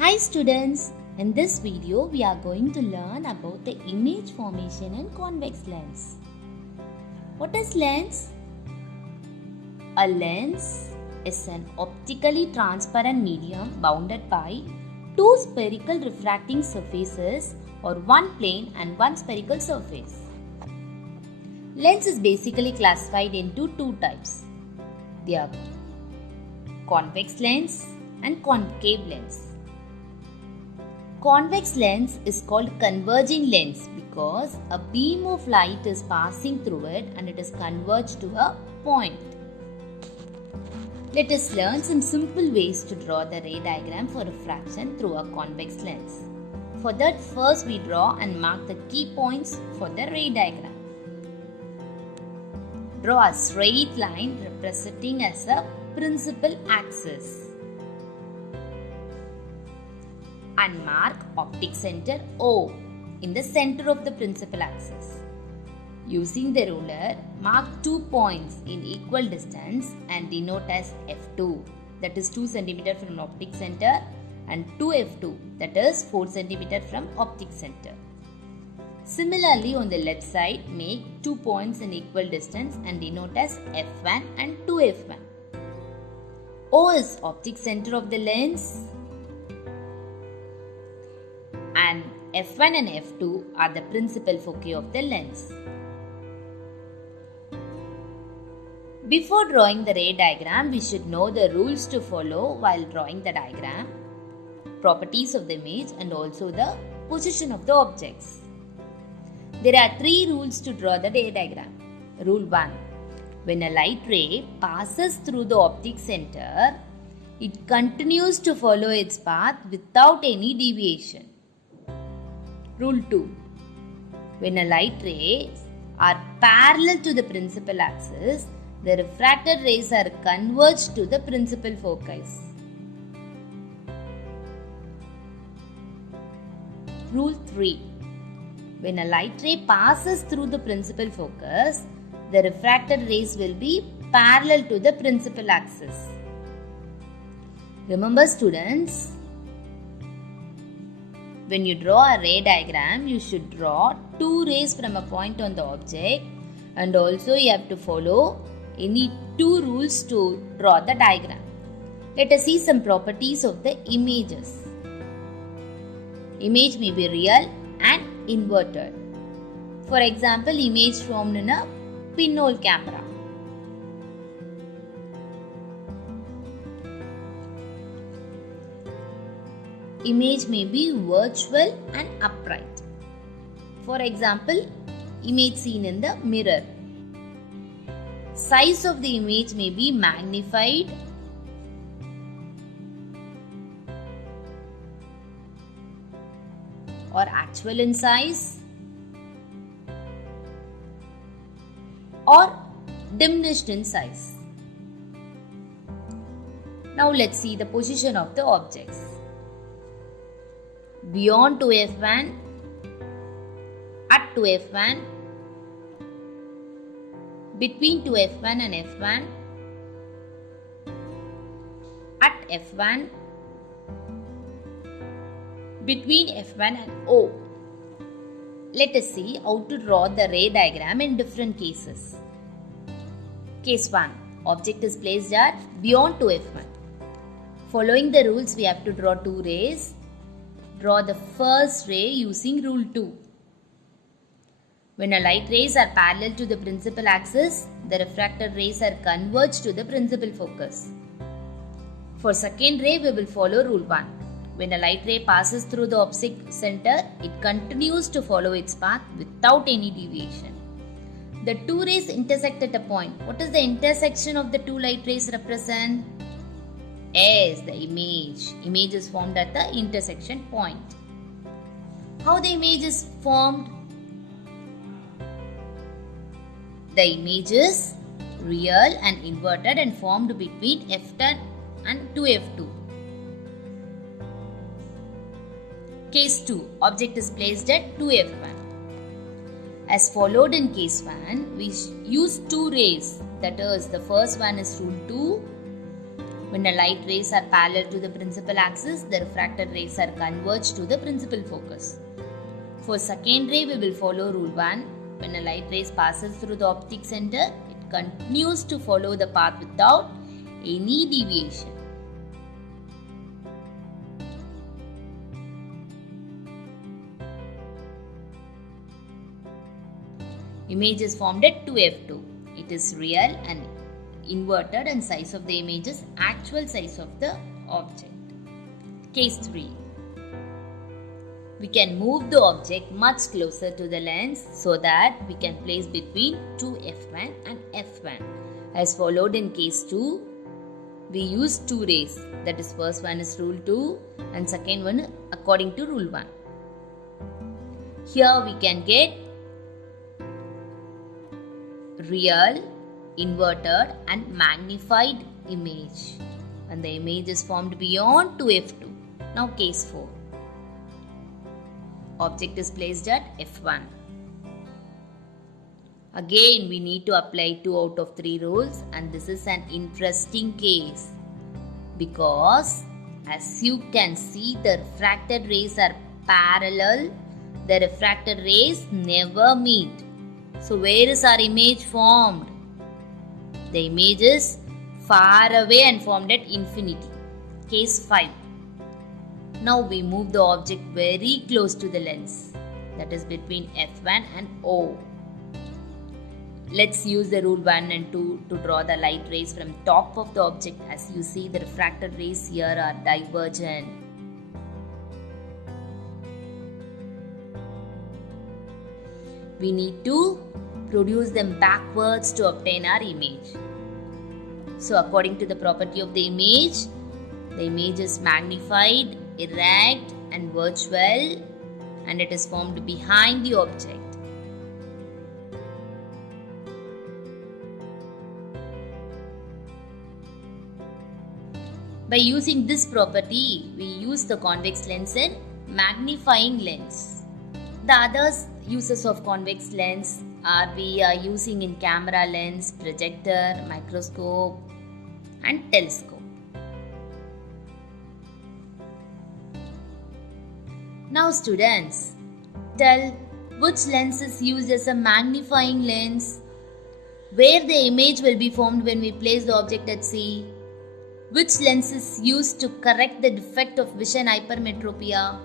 Hi students, in this video we are going to learn about the image formation in convex lens. What is lens? A lens is an optically transparent medium bounded by two spherical refracting surfaces or one plane and one spherical surface. Lens is basically classified into two types. They are convex lens and concave lens. Convex lens is called converging lens because a beam of light is passing through it and it is converged to a point. Let us learn some simple ways to draw the ray diagram for refraction through a convex lens. For that, first we draw and mark the key points for the ray diagram. Draw a straight line representing as a principal axis. And mark optic center O in the center of the principal axis. Using the ruler, mark 2 points in equal distance and denote as F2, that is 2 cm from optic center, and 2F2, that is 4 cm from optic center. Similarly, on the left side, make 2 points in equal distance and denote as F1 and 2F1. O is optic center of the lens, and F1 and F2 are the principal foci of the lens. Before drawing the ray diagram, we should know the rules to follow while drawing the diagram, properties of the image, and also the position of the objects. There are 3 rules to draw the ray diagram. Rule 1. When a light ray passes through the optic center, it continues to follow its path without any deviation. Rule 2. When a light rays are parallel to the principal axis, the refracted rays are converged to the principal foci. Rule 3. When a light ray passes through the principal focus, the refracted rays will be parallel to the principal axis. Remember students, when you draw a ray diagram, you should draw 2 rays from a point on the object, and also you have to follow any 2 rules to draw the diagram. Let us see some properties of the images. Image may be real and inverted. For example, image formed in a pinhole camera. Image may be virtual and upright. For example, image seen in the mirror. Size of the image may be magnified or actual in size or diminished in size. Now let's see the position of the objects. Beyond 2F1, at 2F1, between 2F1 and F1, at F1, between F1 and O. Let us see how to draw the ray diagram in different cases. Case 1. Object is placed at beyond 2F1. Following the rules, we have to draw 2 rays. Draw the first ray using rule 2. When a light rays are parallel to the principal axis, the refracted rays are converged to the principal focus. For second ray, we will follow rule 1. When a light ray passes through the optic center, it continues to follow its path without any deviation. The 2 rays intersect at a point. What is the intersection of the 2 light rays represent? Yes, the image. Image is formed at the intersection point. How the image is formed? The image is real and inverted and formed between F1 and 2F2. Case 2. Object is placed at 2F1. As followed in case 1, we use 2 rays. That is, the first one is rule 2 When the light rays are parallel to the principal axis, the refracted rays are converged to the principal focus. For second ray, we will follow rule 1. When a light ray passes through the optic center, it continues to follow the path without any deviation. Image is formed at 2f2. It is real and inverted, and size of the image is actual size of the object. Case 3. We can move the object much closer to the lens so that we can place between 2f1 and f1. As followed in case 2, we use 2 rays. That is, first one is rule 2 and second one according to rule 1. Here we can get real, inverted and magnified image, and the image is formed beyond 2f2. Now case 4. Object is placed at f1. Again we need to apply 2 out of 3 rules, and this is an interesting case because as you can see, the refracted rays are parallel. The refracted rays never meet. So where is our image formed? The image is far away and formed at infinity. Case 5. Now we move the object very close to the lens, that is between f1 and O. Let's use the rule 1 and 2 to draw the light rays from top of the object. As you see, the refracted rays here are divergent. We need to produce them backwards to obtain our image. So according to the property of the image is magnified, erect and virtual, and it is formed behind the object. By using this property, we use the convex lens and magnifying lens. The other uses of convex lens are we are using in camera lens, projector, microscope and telescope. Now students, tell which lens is used as a magnifying lens, where the image will be formed when we place the object at C, which lens is used to correct the defect of vision hypermetropia,